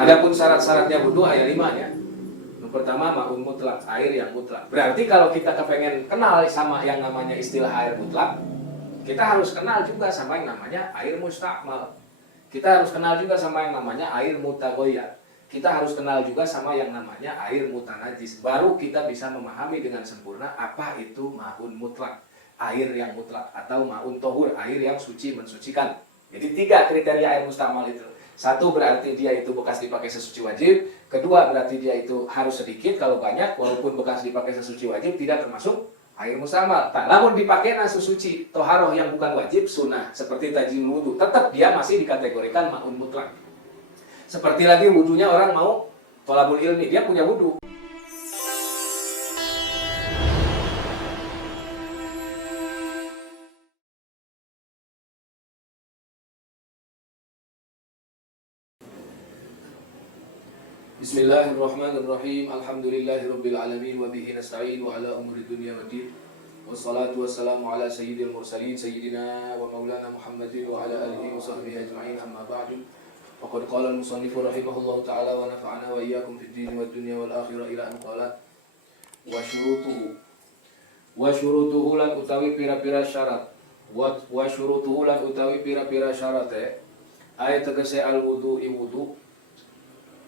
Adapun syarat-syaratnya wudu aya 5 ya. Yang pertama ma'un mutlak, air yang mutlak. Berarti kalau kita kepengen kenal sama yang namanya istilah air mutlak, kita harus kenal juga sama yang namanya air mustakmal. Kita harus kenal juga sama yang namanya air mutaghayyir. Kita harus kenal juga sama yang namanya air mutanajis. Baru kita bisa memahami dengan sempurna apa itu ma'un mutlak, air yang mutlak, atau ma'un tohur, air yang suci mensucikan. Jadi 3 kriteria air mustakmal itu. 1 berarti dia itu bekas dipakai sesuci wajib. 2 berarti dia itu harus sedikit, kalau banyak walaupun bekas dipakai sesuci wajib tidak termasuk air mustakmal. Tak namun dipakai sesuci toharoh yang bukan wajib, sunnah seperti tajimul wudu, tetap dia masih dikategorikan ma'un mutlak. Seperti lagi wudunya orang mau thalabul ilmi, dia punya wudu. Bismillahirrahmanirrahim. Alhamdulillahirabbil alamin wa bihi nasta'in wa ala umuri dunya waddin. Wassalatu wassalamu ala sayyidil mursalin sayyidina wa maulana Muhammadin wa ala alihi wa sahbihi ajma'in, amma ba'du. Faqad qala al-musannif rahimahullahu ta'ala wa nafa'ana wa iyyakum fid din wad dunya wal akhirah ila an qala wa syurutuhu lan utawi pira-pira syarat wa syurutuhu lan utawi pira-pira syarat ayat tegese al-wudu wudu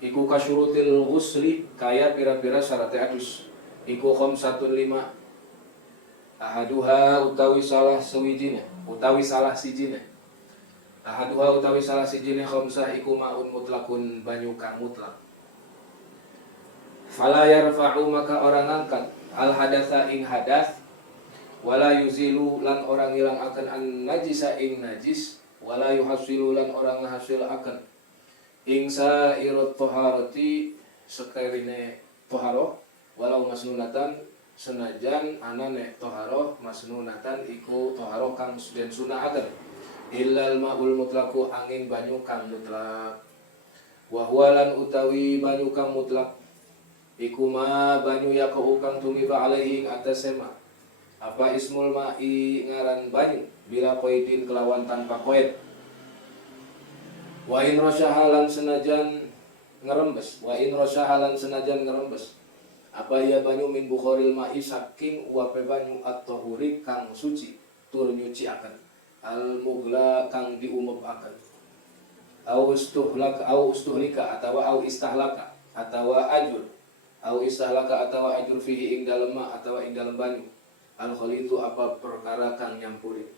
iku kasyurutil ghusli kaya pira-pira syarat adus iku khamsatun 5 ahaduha utawi salah sijine khamsah iku ma'un mutlakun banyu kang mutlak. Fala yarfa'u maka orang angkat al hadatsa ing hadas, wala yuzilu lan orang hilang akan an najisa ing najis, wala yuhasilu lan orang hasil akan ing sa'irat taharati sakarine taharoh, walau masnunatan senajan anane taharoh masnunatan iku taharoh kang den sunnahaken illal ma'ul mutlaku angin banyu kang mutlak. Wa huwa lan utawi banyu kang mutlak iku ma banyu yakau kang tumiba alaihi atase ma apa ismul ma'i ngaran banyu bila qaidin kelawan tanpa qaid. Wa in rasyahalan senajan ngerembes apa ya banyu min bukharil ma'i saking uape banyu at-tahuri kang suci tur nyuci akan al-mughla kang diumepaken au ustuhlika atawa istahlaka atawa ajur fihi ing dalem atawa ing dalem banyu al-khalitu apa perkara kang nyampuri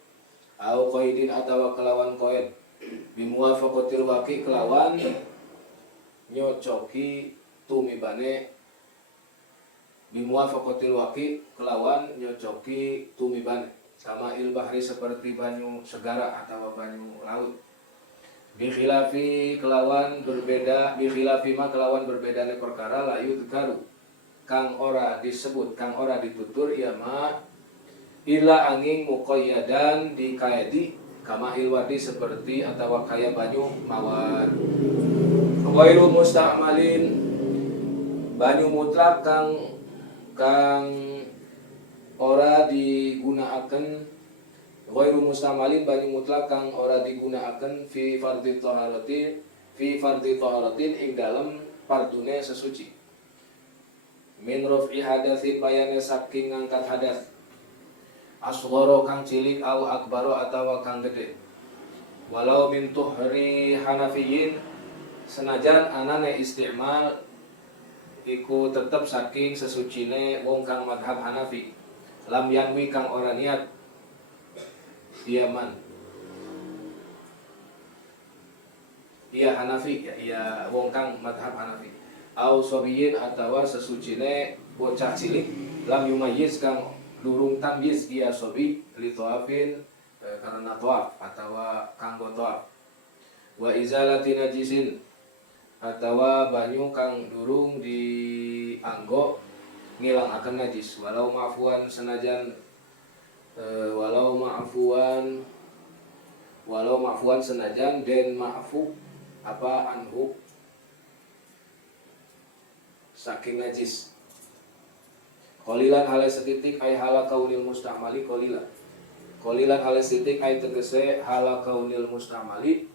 au qaidin atawa kelawan qaid bimuwafaqatil waqi kelawan nyocoki tumibane sama bahri seperti banyu segara atau banyu laut. Bikhilafi ma kelawan berbedane perkara layu dekaru kang ora disebut kang ora ditutur ya ma ila angin muqayyadan dikaedi kama ilwadi seperti atau kaya banyu mawar. Ghairu musta'malin banyu mutlak kang ora digunakaken, ghairu mustamalin banyu mutlak kang ora digunakaken fi fardhi taharatin ing dalem fardune sesuci. Min raf'i hadatsin bayane saking ngangkat hadas. Asghara kang cilik au akbaro atawa kang gede. Walau min tuhri hanafiyin senajan anane istimal iku tetep saking sesucine wong kang madhab Hanafi. Lam yanwi kang ora niat diaman iya Hanafi iya wong kang madhab Hanafi au sobiyin atawa sesucine bocah cilik lam yumayyiz kang durung tamyiz iya sobi li tawafin karena tawaf atawa kanggo tawaf wa izalati najisin atawa banyu kang durung dianggo ngilang akan najis walau ma'fuan senajan walau ma'fuan senajan den ma'fu apa anhu saking najis. Qalilan hale setitik ay hala kaunil mustamali qalilan hale setitik ay tegese hala kaunil mustamali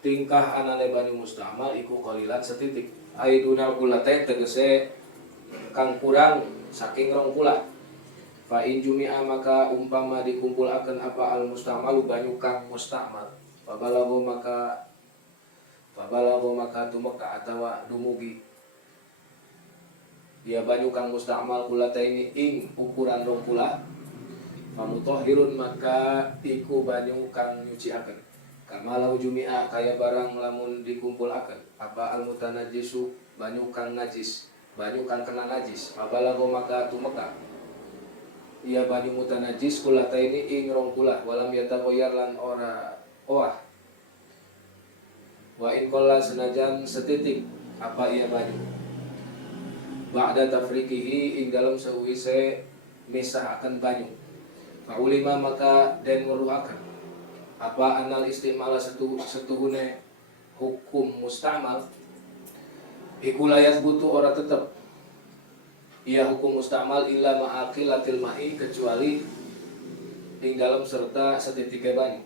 tingkah anane banyu mustamal iku qalilan setitik. Aidunal kulatain tegese kang kurang saking rong kula. Fa in jumi'a maka umpama dikumpulaken apa al mustamalu banyu kang mustamal. Fabalago maka tumeka atawa dumugi ya banyu kang mustamal kulataini ing ukuran rong kula. Famutahhirun maka iku banyu kang nyuciaken. Kamalau jumi'a kaya barang lamun dikumpulaken apa al mutanajjisu banyu kang najis, banyu kang kena najis. Fabalago maka tumeka ia banyu mutanajis kulataini ing rong kula walam yatakoyar lan ora oah. Wa in qalla senajan setitik apa ia banyu ba'da tafriqihi ing dalam seuise misahaken banyu. Faulima maka den weruhaken apa anal istimala setuhune hukum mustamal iku layas butuh ora tetep ia hukum mustamal illa ma'aqilatil ma'i kecuali ing dalam serta setitik banyu.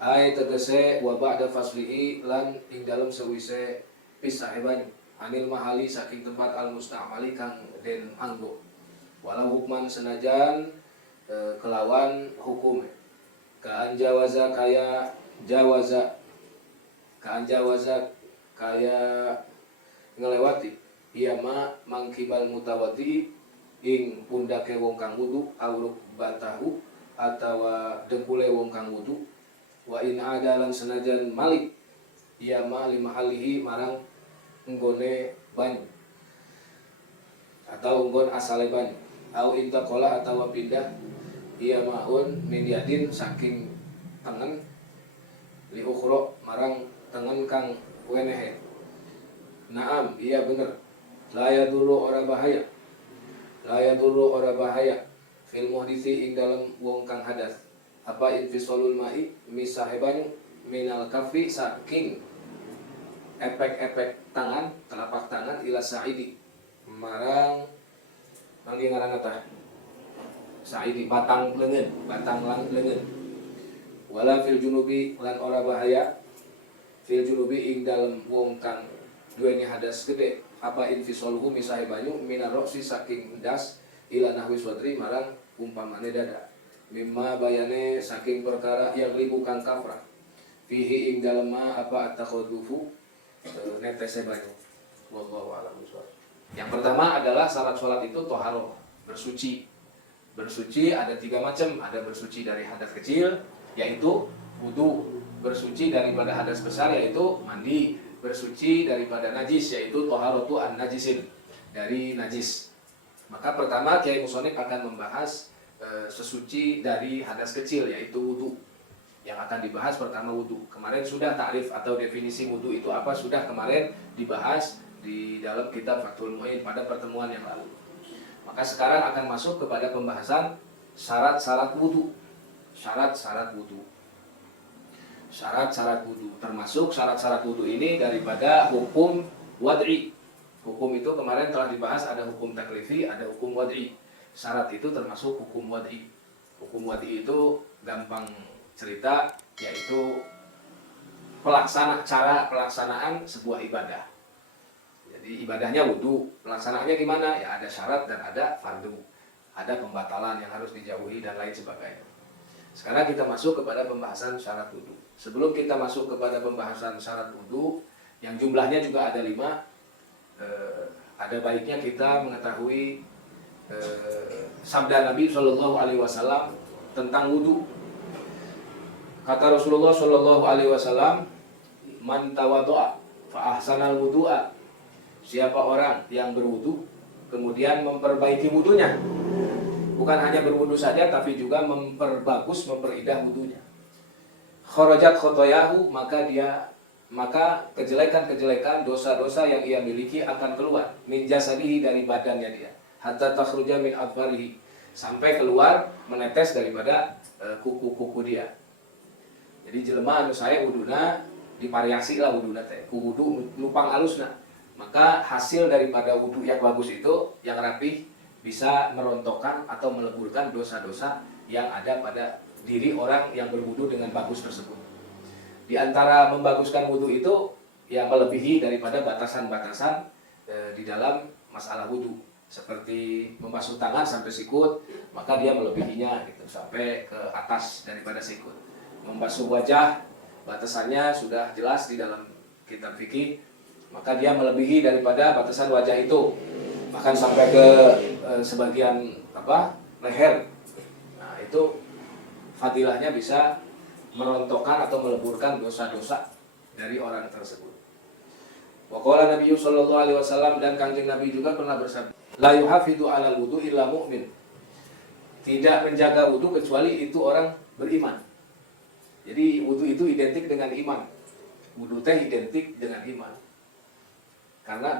Ai tegese wa ba'da faslihi lan ing dalam sewise pisah banyu anil mahali saking tempat al mustamali kang den anggo. Walau hukman senajan kelawan hukum kaan jawaza kaya ngelewati iya ma mangkibal mutawati ing pundake wong kang wudu auruk batahu atawa dengkule wong kang wudu. Wa in adalan senajan malik iya ma limahalihi marang nggone banyu atau nggon asale banyu au intaqala atawa pindah iya maun min yadin saking tengen li ukhra marang tengen kang wenehe. Naam iya bener la yadurru ora bahaya fil muhdisi ing dalam wong kang hadas apa infisolul ma'i misahe banyu minal kafi saking efek-efek tangan telapak tangan ila sa'idi marang manggi ngaranna tah sa'idi batang leungeun wala fil junubi lan ora bahaya fil junubi ing dalam wong kang duweni hadas gede apa infisoluhu misahe banyu minar roksi saking das ila nahwi swadri marang umpamane dada mimma bayane saking perkara yang ribu kang kafrah fihi ing dalem apa at-takhadufu netese banyu. Wallahu a'lam bishawab. Yang pertama adalah syarat sholat itu toharoh, bersuci. Bersuci ada 3 macam, ada bersuci dari hadas kecil yaitu wudu, bersuci daripada hadas besar yaitu mandi, bersuci daripada najis yaitu toharotu an najisin, dari najis. Maka pertama Kiai Musonib akan membahas sesuci dari hadas kecil yaitu wudu. Yang akan dibahas pertama wudu. Kemarin sudah takrif atau definisi wudu itu apa sudah kemarin dibahas di dalam kitab Fathul Mu'in pada pertemuan yang lalu. Maka sekarang akan masuk kepada pembahasan syarat-syarat wudu. Syarat-syarat wudu. Syarat-syarat wudu termasuk syarat-syarat wudu ini daripada hukum wad'i. Hukum itu kemarin telah dibahas, ada hukum taklifi, ada hukum wad'i. Syarat itu termasuk hukum wad'i. Hukum wad'i itu gampang cerita yaitu cara pelaksanaan sebuah ibadah. Jadi ibadahnya wudu, pelaksanaannya gimana? Ya ada syarat dan ada fardu, ada pembatalan yang harus dijauhi dan lain sebagainya. Sekarang kita masuk kepada pembahasan syarat wudu. Sebelum kita masuk kepada pembahasan syarat wudu yang jumlahnya juga ada 5, ada baiknya kita mengetahui sabda Nabi Shallallahu Alaihi Wasallam tentang wudu. Kata Rasulullah Shallallahu Alaihi Wasallam, man tawaddo'a fa ahsanal wudu'a. Siapa orang yang berwudu kemudian memperbaiki wudunya, bukan hanya berwudu saja tapi juga memperbagus, memperindah wudunya. Kharajat khotoyahu, maka kejelekan-kejelekan, dosa-dosa yang ia miliki akan keluar min jasadihi, dari badannya dia, hatta takhruja min adfarihi, sampai keluar menetes daripada kuku-kuku dia. Jadi jelema anu saya wuduna divariasi lah wuduna teh, ku wudu lupang alusna. Maka hasil daripada wudu yang bagus itu yang rapih bisa merontokkan atau meleburkan dosa-dosa yang ada pada diri orang yang berwudu dengan bagus tersebut. Di antara membaguskan wudhu itu yang melebihi daripada batasan-batasan di dalam masalah wudhu, seperti membasuh tangan sampai sikut, maka dia melebihinya gitu sampai ke atas daripada sikut. Membasuh wajah, batasannya sudah jelas di dalam kitab fikih, maka dia melebihi daripada batasan wajah itu, bahkan sampai ke sebagian leher. Nah, itu fadilahnya bisa merontokkan atau meleburkan dosa-dosa dari orang tersebut. Waqala Nabi sallallahu alaihi wasallam, dan Kanjeng Nabi juga pernah bersabda, la yuhafidu 'alal wudu illa mu'min. Tidak menjaga wudu kecuali itu orang beriman. Jadi wudu itu identik dengan iman. Wudu teh identik dengan iman. Karena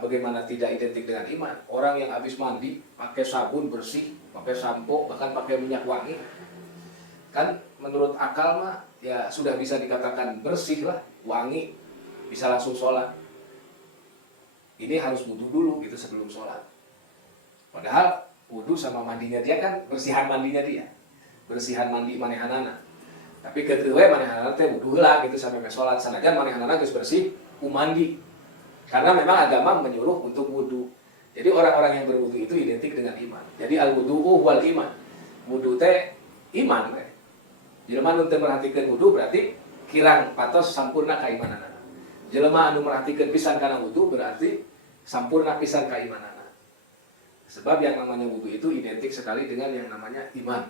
bagaimana tidak identik dengan iman? Orang yang habis mandi pakai sabun bersih, pakai sampo, bahkan pakai minyak wangi, kan menurut akal mah ya sudah bisa dikatakan bersih lah, wangi, bisa langsung sholat. Ini harus wudu dulu gitu sebelum sholat. Padahal wudu sama mandinya dia kan bersihan mandinya dia, bersihan mandi manehanana. Tapi kedua manehanana teh wudu lah gitu sampai sholat. Sanajan manehanana geus bersih umandi. Karena memang agama menyuruh untuk wudu. Jadi orang-orang yang berwudu itu identik dengan iman. Jadi al-wudu'u wal iman. Wudu teh iman teh. Jelema anu teu merhatikeun wudu berarti kirang patos sampurna kaimanana. Jelema anu merhatikeun pisan kana wudu berarti sampurna pisan kaimanana. Sebab yang namanya wudu itu identik sekali dengan yang namanya iman.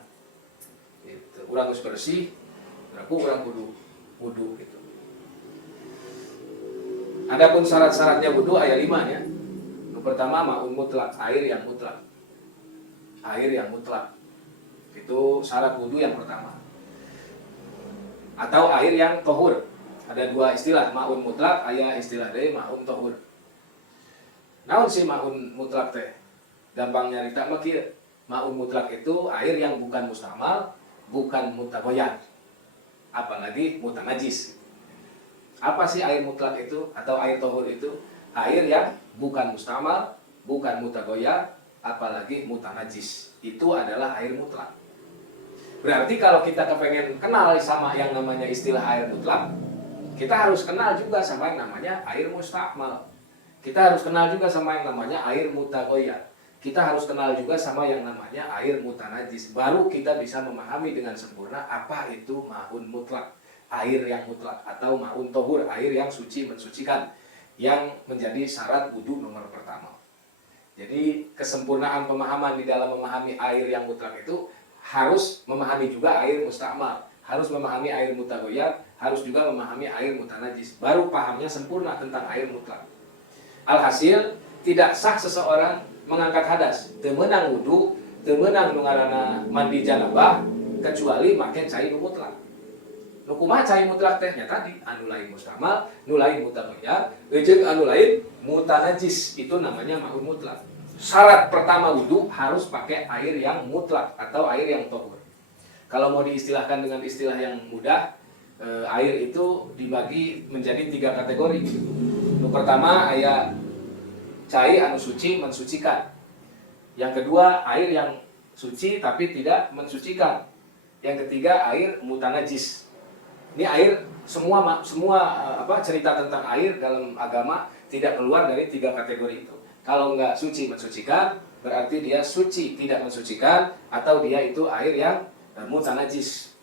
Gitu. Urang geus bersih, berarti urang wudu gitu. Adapun syarat-syaratnya wudu aya 5 ya. Yang pertama ma'un mutlak, air yang mutlak. Air yang mutlak. Itu syarat wudu yang pertama. Atau air yang tohur. Ada 2 istilah, ma'un mutlak, aya istilah deui ma'un tohur. Naon sih ma'un mutlak teh? Gampang nyarita mah kieu. Ma'un mutlak itu air yang bukan mustamal, bukan mutaghayyar. Apalagi mutanajis. Apa sih air mutlak itu atau air tohur itu? Air yang bukan mustamal, bukan mutaghayyar, apalagi mutanajis. Itu adalah air mutlak. Berarti kalau kita kepengen kenal sama yang namanya istilah air mutlak, kita harus kenal juga sama yang namanya air mustamal. Kita harus kenal juga sama yang namanya air mutaghayyar. Kita harus kenal juga sama yang namanya air mutanajis. Baru kita bisa memahami dengan sempurna apa itu ma'un mutlak, air yang mutlak, atau ma'un tohur, air yang suci mensucikan, yang menjadi syarat wudu nomor pertama. Jadi kesempurnaan pemahaman di dalam memahami air yang mutlak itu harus memahami juga air mustamal, harus memahami air mutaghayyar, harus juga memahami air mutanajis. Baru pahamnya sempurna tentang air mutlak. Alhasil tidak sah seseorang mengangkat hadas, teu meunang wudu, teu meunang nu ngaranna mandi janabah kecuali make cai nu mutlak. Nu kumaha cai mutlak teh nya tadi anu lain mustamal, nu lain mutaghayyar, jeung anu lain mutanajis, itu namanya ma'un mutlak. Syarat pertama wudu harus pakai air yang mutlak atau air yang tohur. Kalau mau diistilahkan dengan istilah yang mudah, air itu dibagi menjadi 3 kategori. Yang pertama aya cai anu suci mensucikan. Yang kedua air yang suci tapi tidak mensucikan. Yang ketiga air mutanajis. Ini air semua cerita tentang air dalam agama tidak keluar dari 3 kategori itu. Kalau enggak suci mensucikan, berarti dia suci tidak mensucikan, atau dia itu air yang mutanajis.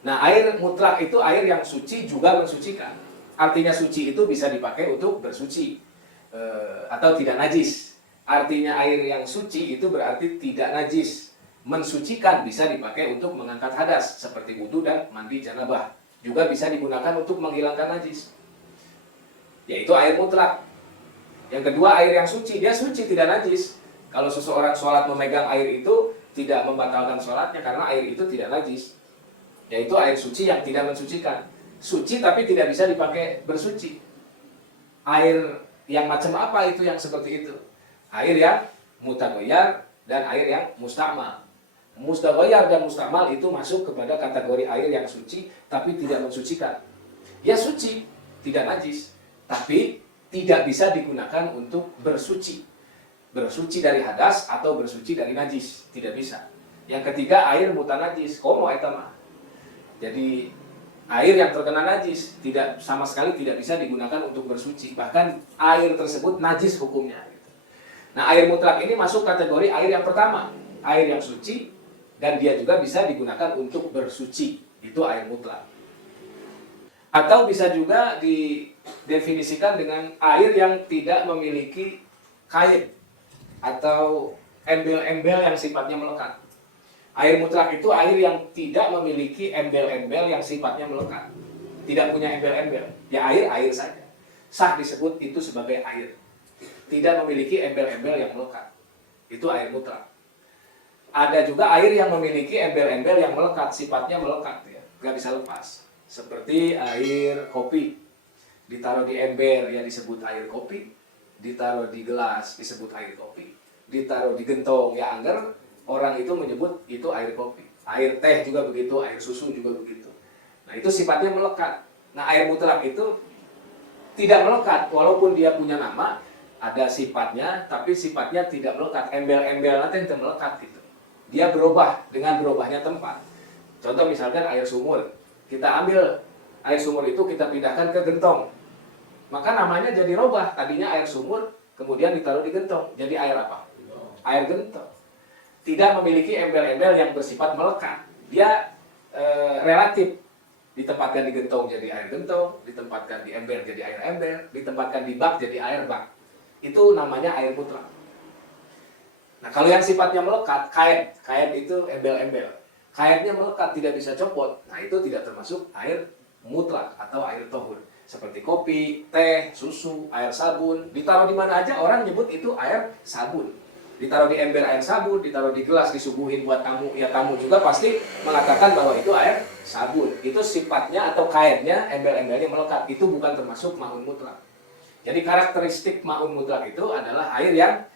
Nah, air mutlak itu air yang suci juga mensucikan. Artinya suci itu bisa dipakai untuk bersuci atau tidak najis. Artinya air yang suci itu berarti tidak najis. Mensucikan bisa dipakai untuk mengangkat hadas seperti wudu dan mandi janabah. Juga bisa digunakan untuk menghilangkan najis. Yaitu air mutlak. Yang kedua air yang suci, dia suci tidak najis. Kalau seseorang sholat memegang air itu tidak membatalkan sholatnya karena air itu tidak najis. Yaitu air suci yang tidak mensucikan. Suci tapi tidak bisa dipakai bersuci. Air yang macam apa itu yang seperti itu? Air yang mutaghayyar dan air yang mustamal. Mustaghayyar dan mustamal itu masuk kepada kategori air yang suci tapi tidak mensucikan. Ya suci, tidak najis, tapi tidak bisa digunakan untuk bersuci. Bersuci dari hadas atau bersuci dari najis, tidak bisa. Yang ketiga air mutanajis, komo eta mah. Jadi Air yang terkena najis tidak sama sekali tidak bisa digunakan untuk bersuci. Bahkan air tersebut najis hukumnya. Nah, air mutlak ini masuk kategori air yang pertama, air yang suci dan dia juga bisa digunakan untuk bersuci. Itu air mutlak. Atau bisa juga didefinisikan dengan air yang tidak memiliki kain atau embel-embel yang sifatnya melekat. Air mutlak itu air yang tidak memiliki embel-embel yang sifatnya melekat. Tidak punya embel-embel. Ya air saja. Sah disebut itu sebagai air. Tidak memiliki embel-embel yang melekat. Itu air mutlak. Ada juga air yang memiliki embel-embel yang melekat. Sifatnya melekat. Ya. Gak bisa lepas. Seperti air kopi. Ditaruh di ember ya disebut air kopi. Ditaruh di gelas disebut air kopi. Ditaruh di gentong ya angger. Orang itu menyebut itu air kopi. Air teh juga begitu, air susu juga begitu. Nah itu sifatnya melekat. Nah air mutlak itu tidak melekat. Walaupun dia punya nama, ada sifatnya, tapi sifatnya tidak melekat. Embel-embel nanti yang melekat gitu. Dia berubah dengan berubahnya tempat. Contoh misalkan air sumur. Kita ambil air sumur itu kita pindahkan ke gentong. Maka namanya jadi robah. Tadinya air sumur, kemudian ditaruh di gentong. Jadi air apa? Air gentong. Tidak memiliki embel-embel yang bersifat melekat. Dia relatif. Ditempatkan di gentong jadi air gentong, ditempatkan di ember jadi air ember, ditempatkan di bak jadi air bak. Itu namanya air mutlak. Nah kalau yang sifatnya melekat, kait itu embel-embel. Kaitnya melekat, tidak bisa copot. Nah itu tidak termasuk air mutlak atau air tohur. Seperti kopi, teh, susu, air sabun. Ditaruh di mana aja orang nyebut itu air sabun. Ditaruh di ember air sabun, ditaruh di gelas, disuguhin buat tamu, ya tamu juga pasti mengatakan bahwa itu air sabun. Itu sifatnya atau kaitnya, embel-embelnya melekat. Itu bukan termasuk ma'un mutlak. Jadi karakteristik ma'un mutlak itu adalah air yang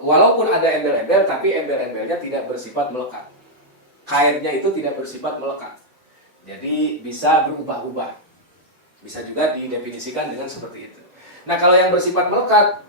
walaupun ada embel-embel, tapi embel-embelnya tidak bersifat melekat. Kaitnya itu tidak bersifat melekat. Jadi bisa berubah-ubah. Bisa juga didefinisikan dengan seperti itu. Nah kalau yang bersifat melekat,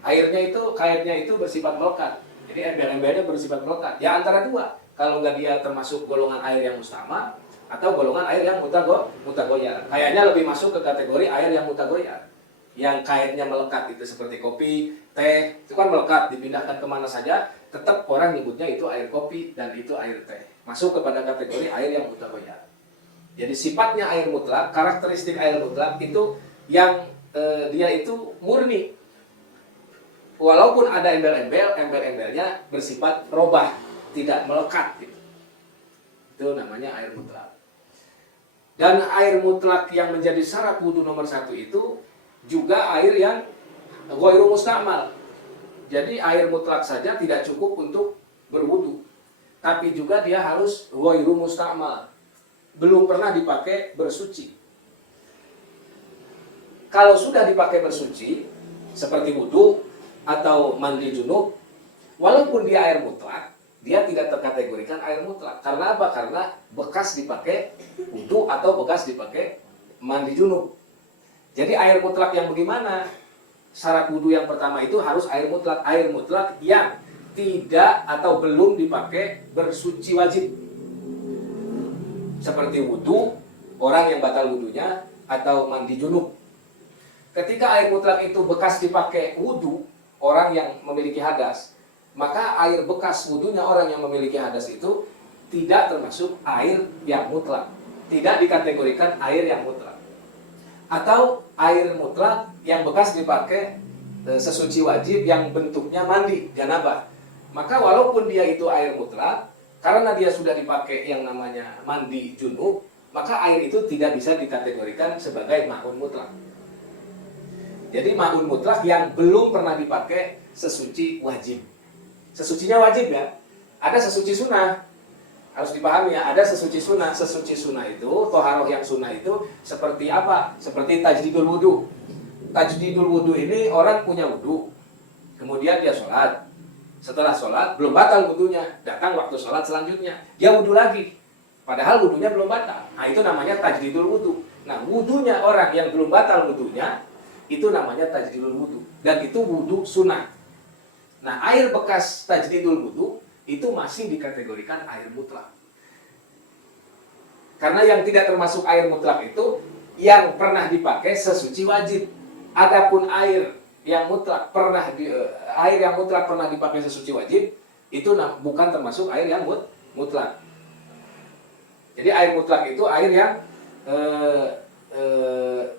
kaitnya itu bersifat melekat. Jadi embel-embelnya bersifat melekat. Ya antara dua. Kalau nggak dia termasuk golongan air yang mustama atau golongan air yang mutagoyar. Kayaknya lebih masuk ke kategori air yang mutagoyar. Yang kaitnya melekat itu seperti kopi, teh, itu kan melekat dipindahkan kemana saja, tetap orang nyebutnya itu air kopi dan itu air teh. Masuk kepada kategori air yang mutagoyar. Jadi sifatnya air mutlak, karakteristik air mutlak itu yang dia itu murni. Walaupun ada embel-embelnya bersifat robah, tidak melekat. Gitu. Itu namanya air mutlak. Dan air mutlak yang menjadi syarat wudu nomor 1 itu juga air yang ghairu mustamal. Jadi air mutlak saja tidak cukup untuk berwudu. Tapi juga dia harus ghairu mustamal. Belum pernah dipakai bersuci. Kalau sudah dipakai bersuci, seperti wudu, atau mandi junub, walaupun dia air mutlak, dia tidak terkategorikan air mutlak. Karena apa? Karena bekas dipakai wudu atau bekas dipakai mandi junub. Jadi air mutlak yang bagaimana? Syarat wudu yang pertama itu harus air mutlak. Air mutlak yang tidak atau belum dipakai bersuci wajib. Seperti wudu, orang yang batal wudunya, atau mandi junub. Ketika air mutlak itu bekas dipakai wudu, orang yang memiliki hadas, maka air bekas wudunya orang yang memiliki hadas itu tidak termasuk air yang mutlak. Tidak dikategorikan air yang mutlak. Atau air mutlak yang bekas dipakai sesuci wajib yang bentuknya mandi, janabah. Maka walaupun dia itu air mutlak, karena dia sudah dipakai yang namanya mandi junub, maka air itu tidak bisa dikategorikan sebagai ma'un mutlak. Jadi ma'un mutlak yang belum pernah dipakai sesuci wajib. Sesucinya wajib ya. Ada sesuci sunnah. Harus dipahami ya, ada sesuci sunnah. Sesuci sunnah itu, toharoh yang sunnah itu seperti apa? Seperti tajdidul wudu. Tajdidul wudu ini orang punya wudu. Kemudian dia sholat. Setelah sholat, belum batal wudunya. Datang waktu sholat selanjutnya. Dia wudu lagi. Padahal wudunya belum batal. Nah itu namanya tajdidul wudu. Nah wudunya orang yang belum batal wudunya, itu namanya tajdidul wudu. Dan itu wudu sunnah. Nah air bekas tajdidul wudu itu masih dikategorikan air mutlak. Karena yang tidak termasuk air mutlak itu yang pernah dipakai sesuci wajib. Adapun air yang mutlak pernah dipakai sesuci wajib itu bukan termasuk air yang mutlak. Jadi air mutlak itu air yang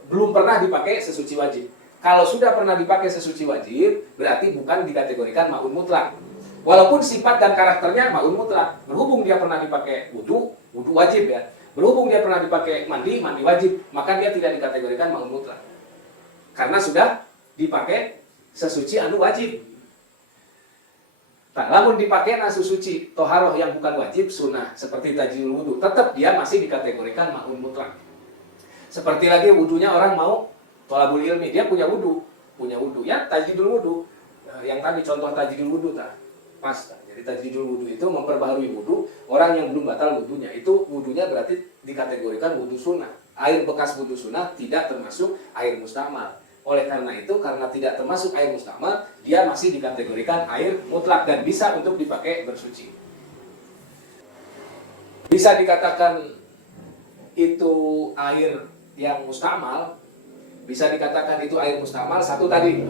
belum pernah dipakai sesuci wajib. Kalau sudah pernah dipakai sesuci wajib, berarti bukan dikategorikan ma'un mutlak. Walaupun sifat dan karakternya ma'un mutlak. Berhubung dia pernah dipakai wudu wajib ya. Berhubung dia pernah dipakai mandi wajib, maka dia tidak dikategorikan ma'un mutlak. Karena sudah dipakai sesuci anu wajib. Nah, lamun dipakai nasu suci toharoh yang bukan wajib sunnah seperti tajidul wudu, tetap dia masih dikategorikan ma'un mutlak. Seperti lagi wudunya orang mau thalabul ilmi, dia punya wudu ya tajidul wudu. Yang tadi contoh tajidul wudu pas. Jadi tajidul wudu itu memperbaharui wudu orang yang belum batal wudunya. Itu wudunya berarti dikategorikan wudu sunnah. Air bekas wudu sunnah tidak termasuk air mustamal. Oleh karena itu, karena tidak termasuk air mustamal, dia masih dikategorikan air mutlak dan bisa untuk dipakai bersuci. Bisa dikatakan itu air yang mustamal, bisa dikatakan itu air mustamal satu tadi.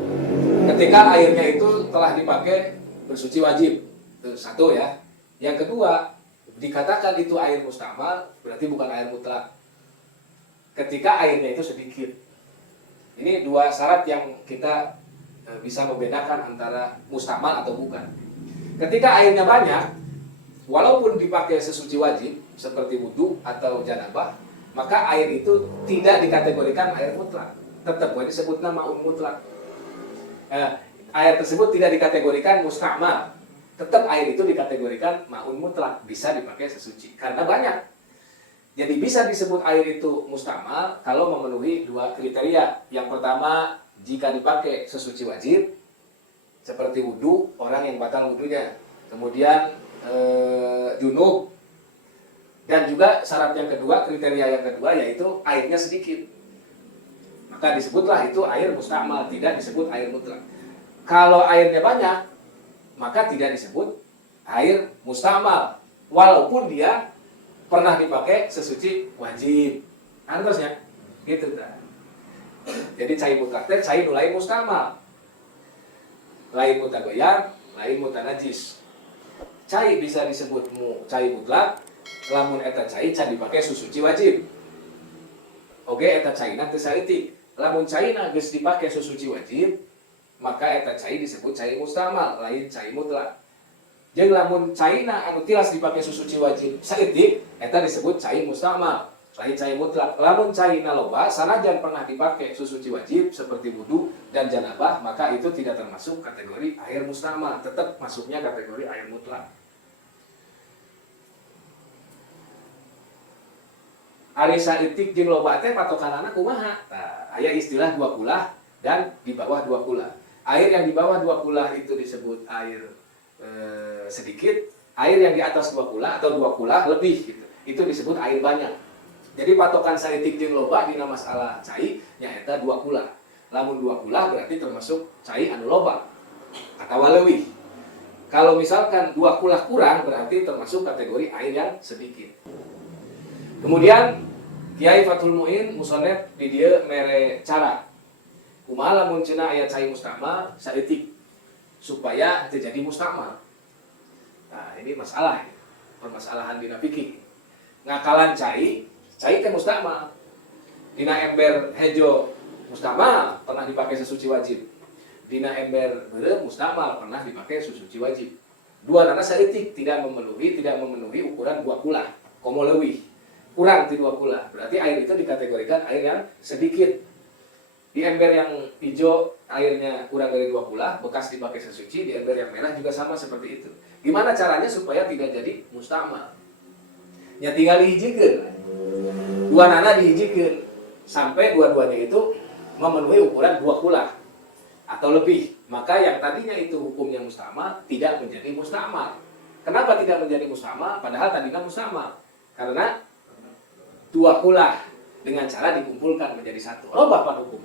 Ketika airnya itu telah dipakai bersuci wajib. Itu satu ya. Yang kedua, dikatakan itu air mustamal berarti bukan air mutlak. Ketika airnya itu sedikit. Ini dua syarat yang kita bisa membedakan antara mustamal atau bukan. Ketika airnya banyak, walaupun dipakai sesuci wajib seperti wudu atau janabah, maka air itu tidak dikategorikan air mutlak. Tetap disebut nama mutlak. Air tersebut tidak dikategorikan mustamal. Tetap air itu dikategorikan ma'un mutlak, bisa dipakai sesuci karena banyak. Jadi bisa disebut air itu mustamal kalau memenuhi dua kriteria. Yang pertama, jika dipakai sesuci wajib seperti wudu, orang yang batal wudunya. Kemudian junub. Dan juga syarat yang kedua, kriteria yang kedua yaitu airnya sedikit. Maka disebutlah itu air mustamal, tidak disebut air mutlak. Kalau airnya banyak, maka tidak disebut air mustamal, walaupun dia pernah dipakai sesuci wajib. Terusnya, gitu ta. Jadi cai mutlak teh cai nu lain mustamal. Lain mutagoyar, lain mutanajis. Cai bisa disebut cai mutlak, lamun eta cai can dipakai sesuci wajib. Oge eta caina teu saeutik. Lamun caina geus dipakai sesuci wajib, maka eta cai disebut cai mustamal, lain cai mutlak. Jeung lamun caina anu tilas dipakai sesuci wajib saeutik, eta disebut cai mustamal, lain cai mutlak. Lamun caina loba sanajan pernah dipakai sesuci wajib seperti wudu dan janabah, maka itu tidak termasuk kategori air mustamal, tetap masuknya kategori air mutlak. Ari saeutik jeung loba teh patokanana kumaha? Tah, aya istilah dua kulah dan di bawah dua kulah. Air yang di bawah dua kulah itu disebut air sedikit, air yang di atas dua kulah atau dua kulah lebih gitu, itu disebut air banyak. Jadi patokan saeutik jeung loba dina masalah cai nyaeta dua kulah. Lamun dua kulah berarti termasuk cai anu loba atawa leuwih. Kalau misalkan dua kulah kurang berarti termasuk kategori air yang sedikit. Kemudian Kiai Fathul Muin musannef di dieu mere cara kumaha lamun cenah aya cai mustamal saeutik supaya terjadi mustamal. Nah, ini masalah, permasalahan dina fikih. Ngakalan cai teh mustamal. Dina ember hejo mustamal, pernah dipakai sesuci wajib. Dina ember beureum mustamal, pernah dipakai sesuci wajib. Dua nana saeutik tidak memenuhi ukuran dua kulah, komo leuwih. Kurang ti dua kulah. Berarti air itu dikategorikan air yang sedikit. Di ember yang hijau airnya kurang dari 2 kulah, bekas dipakai sesuci. Di ember yang merah juga sama seperti itu. Gimana caranya supaya tidak jadi mustamal? Ya tinggal dihijikeun. Dua nana dihijikeun sampai dua-duanya itu memenuhi ukuran 2 kulah atau lebih. Maka yang tadinya itu hukumnya mustamal tidak menjadi mustamal. Kenapa tidak menjadi mustamal? Padahal tadinya mustamal. Karena 2 kulah dengan cara dikumpulkan menjadi satu. Robah pak hukum.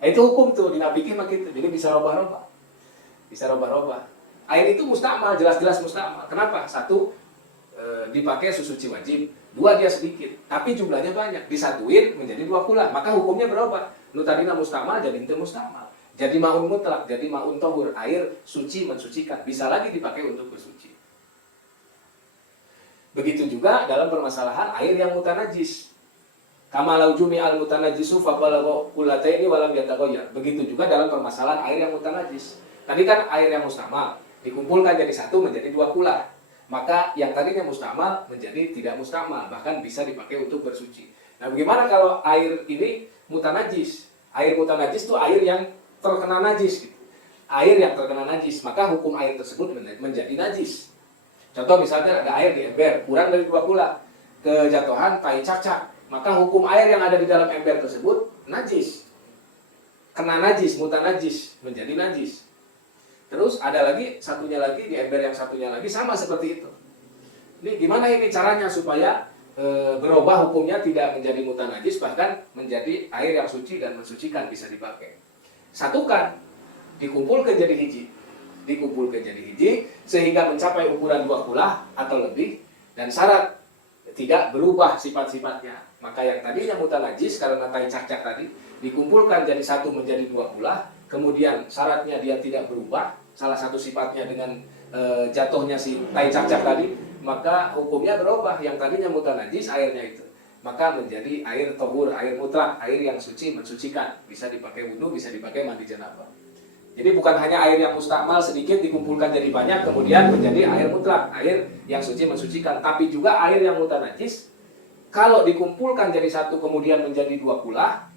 Itu hukum tuh dina fikih mah gitu. Jadi bisa robah-robah. Bisa robah-robah. Air itu mustamal, jelas-jelas mustamal. Kenapa? Satu dipakai sesuci wajib, Dua dia sedikit, tapi jumlahnya banyak. Disatuin menjadi dua kula, maka hukumnya berubah. Nu tadina mustamal jadi henteu mustamal. Jadi maun mutlak, jadi maun tohur, air suci mensucikan. Bisa lagi dipakai untuk bersuci. Begitu juga dalam permasalahan air yang mutanajis. Kama lau jumi al mutanajisu fa balagha qullataini walam yataghayyar. Begitu juga dalam permasalahan air yang mutanajis. Tadi kan air yang mustamal dikumpulkan jadi satu menjadi dua kula. Maka yang tadinya mustamal menjadi tidak mustamal, bahkan bisa dipakai untuk bersuci. Nah, bagaimana kalau air ini mutanajis? Air mutanajis itu air yang terkena najis gitu. Air yang terkena najis, maka hukum air tersebut menjadi najis. Contoh misalnya ada air di ember kurang dari 2 kula, kejatuhan tai cacak, maka hukum air yang ada di dalam ember tersebut najis. Kena najis, mutanajis, menjadi najis. Terus ada lagi, satunya lagi di ember yang satunya lagi sama seperti itu. Ini gimana ini caranya supaya berubah hukumnya tidak menjadi mutanajis, bahkan menjadi air yang suci dan mensucikan bisa dipakai. Satukan, dikumpulkan jadi hiji. Dikumpulkan jadi hiji sehingga mencapai ukuran 2 kula atau lebih, dan syarat tidak berubah sifat-sifatnya. Maka yang tadinya mutanajis karena tai cacak tadi dikumpulkan jadi satu menjadi 2 kula, kemudian syaratnya dia tidak berubah, salah satu sifatnya dengan jatuhnya si tai cacak tadi, maka hukumnya berubah. Yang tadinya mutanajis airnya itu, maka menjadi air tohur, air mutlak, air yang suci mensucikan, bisa dipakai wudu, bisa dipakai mandi janabah. Jadi bukan hanya air yang mustakmal sedikit dikumpulkan jadi banyak kemudian menjadi air mutlak, air yang suci mensucikan, tapi juga air yang mutanajis kalau dikumpulkan jadi satu kemudian menjadi 2 kula,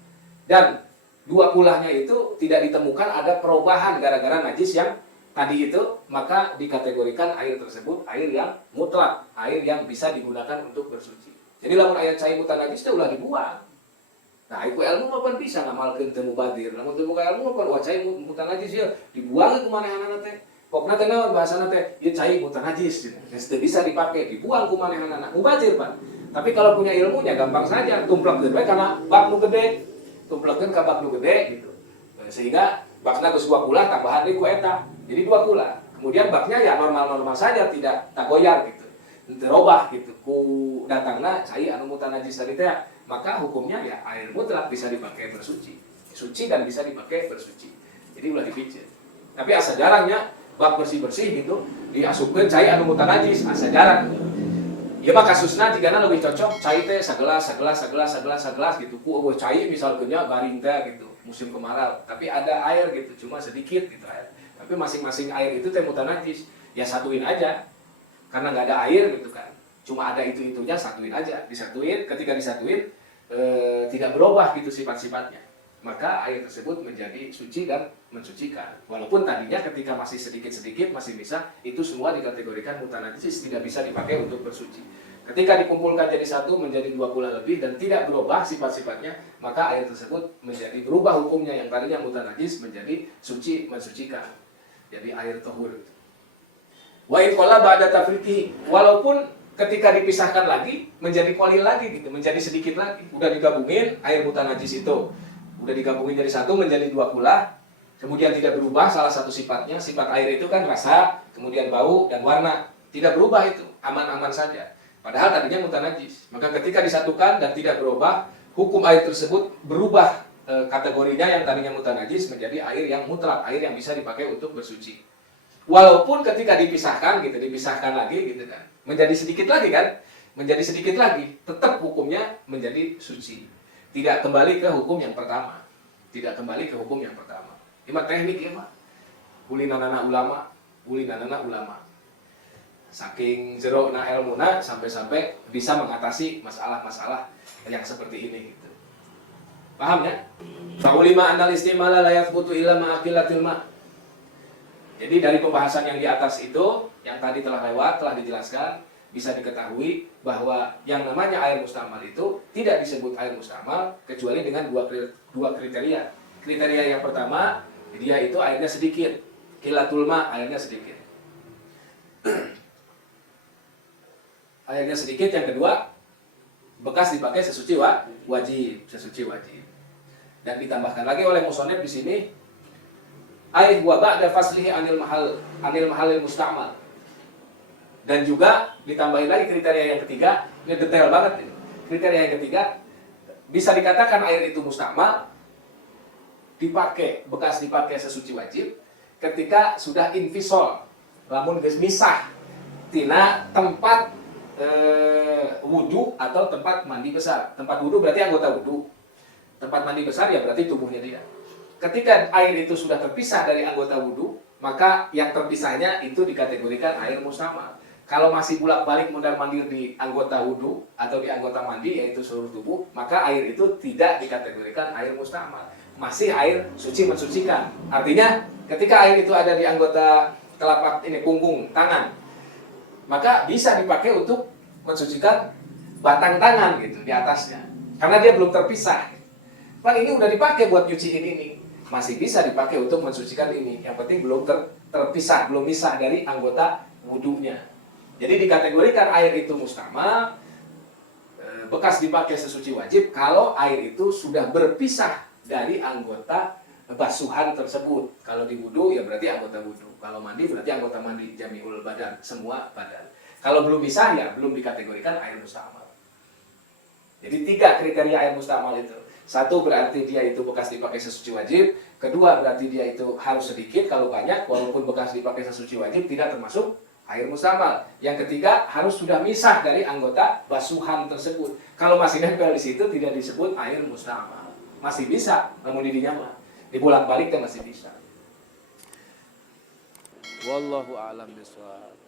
dan 2 kulahnya itu tidak ditemukan ada perubahan gara-gara najis yang tadi itu, maka dikategorikan air tersebut air yang mutlak, air yang bisa digunakan untuk bersuci. Jadi lamun air cai mutanajis itu ulah dibuang. Nah, itu ilmu maupun bisa ngamalkeun teu mubadir. Lamun teu boga ilmu maupun cai mutanajis ya dibuang ku manehanana teh. Pokna teh naon bahasana teh? Ieu cai mutanajis. Geus teu bisa dipakai, dibuang ku manehanana. Mubadir, Pak. Tapi kalau punya ilmunya gampang saja, tumplekkeun we kana bak nu gede. Tumplekkeun ka bak nu gede gitu. Sehingga bakna geus 2 kula tambahan deui ku eta. Jadi 2 kula. Kemudian baknya ya normal-normal saja, tidak tak goyar gitu. Terubah gitu ku datangna cai anu mutanajis tadi teh, maka hukumnya ya air mutlak bisa dipakai bersuci, suci dan bisa dipakai bersuci. Jadi ulah dipicit. Tapi asa jarangnya bak bersih-bersih gitu diasupkeun cai anu mutanajis, asa jarang. Ieu mah kasusna jigana leuwih cocok cai teh sagelas gitu. Ku eueuh cai misalkeun nya garing teh gitu, musim kemarau, tapi ada air gitu, cuma sedikit gitu air. Tapi masing-masing air itu teh mutanajis, ya satuin aja. Karena nggak ada air gitu kan, cuma ada itu-itunya, satuin aja, disatuin. Ketika disatuin tidak berubah gitu sifat-sifatnya, maka air tersebut menjadi suci dan mensucikan. Walaupun tadinya ketika masih sedikit-sedikit masih bisa, itu semua dikategorikan mutanajis, tidak bisa dipakai untuk bersuci. Ketika dikumpulkan jadi satu menjadi 2 kula lebih dan tidak berubah sifat-sifatnya, maka air tersebut menjadi berubah hukumnya, yang tadinya mutanajis menjadi suci mensucikan, jadi air tohur. Wa in qala ba'da tafriqi, walaupun ketika dipisahkan lagi menjadi qalil lagi gitu, menjadi sedikit lagi. Udah digabungin air mutanajis itu, udah digabungin jadi satu menjadi 2 kula, kemudian tidak berubah salah satu sifatnya. Sifat air itu kan rasa, kemudian bau dan warna, tidak berubah itu, aman-aman saja. Padahal tadinya mutanajis. Maka ketika disatukan dan tidak berubah, hukum air tersebut berubah kategorinya, yang tadinya mutanajis menjadi air yang mutlak, air yang bisa dipakai untuk bersuci. Walaupun ketika dipisahkan gitu, dipisahkan lagi gitu kan, menjadi sedikit lagi kan, menjadi sedikit lagi, tetap hukumnya menjadi suci. Tidak kembali ke hukum yang pertama. Tidak kembali ke hukum yang pertama. Ini mah teknik ya mah. Ulinanana ulama. Saking jerona ilmuna sampai-sampai bisa mengatasi masalah-masalah yang seperti ini gitu. Paham ya? Fa'ulima annal istimala la yathbutu illa ma'aqillatil ma'. Jadi dari pembahasan yang di atas itu, yang tadi telah lewat, telah dijelaskan, bisa diketahui bahwa yang namanya air mustamal itu tidak disebut air mustamal kecuali dengan dua kriteria. Kriteria yang pertama, dia itu airnya sedikit, qillatul ma, airnya sedikit. Airnya sedikit. Yang kedua, bekas dipakai sesuci wajib, sesuci wajib. Dan ditambahkan lagi oleh musonef di sini, wa ba'da faslihi anil mahalil musta'mal. Dan juga ditambahin lagi kriteria yang ketiga, ini detail banget ini. Kriteria yang ketiga, bisa dikatakan air itu mustakmal, bekas dipakai sesuci wajib, ketika sudah infisol, lamun geus misah tina tempat wudhu atau tempat mandi besar. Tempat wudhu berarti anggota wudhu. Tempat mandi besar ya berarti tubuhnya dia. Ketika air itu sudah terpisah dari anggota wudhu, maka yang terpisahnya itu dikategorikan air mustakmal. Kalau masih bolak-balik mondar-mandir di anggota wudhu atau di anggota mandi, yaitu seluruh tubuh, maka air itu tidak dikategorikan air mustakmal. Masih air suci mensucikan. Artinya, ketika air itu ada di anggota telapak ini, punggung, tangan, maka bisa dipakai untuk mensucikan batang tangan gitu di atasnya. Karena dia belum terpisah. Kan ini udah dipakai buat nyuciin ini. Masih bisa dipakai untuk mensucikan ini. Yang penting belum terpisah, belum misah dari anggota wudhunya. Jadi dikategorikan air itu mustakmal, bekas dipakai sesuci wajib kalau air itu sudah berpisah dari anggota basuhan tersebut. Kalau di wudhu ya berarti anggota wudhu. Kalau mandi berarti anggota mandi, jami'ul badan, semua badan. Kalau belum pisah ya belum dikategorikan air mustakmal. Jadi 3 kriteria air mustakmal itu. 1 berarti dia itu bekas dipakai sesuci wajib. 2 berarti dia itu harus sedikit, kalau banyak walaupun bekas dipakai sesuci wajib tidak termasuk air mustakmal. Yang 3 harus sudah misah dari anggota basuhan tersebut. Kalau masih nempel di situ tidak disebut air mustakmal. Masih bisa, namun didinya mah dibolak-balik kan masih bisa. Wallahu a'lam bishawab.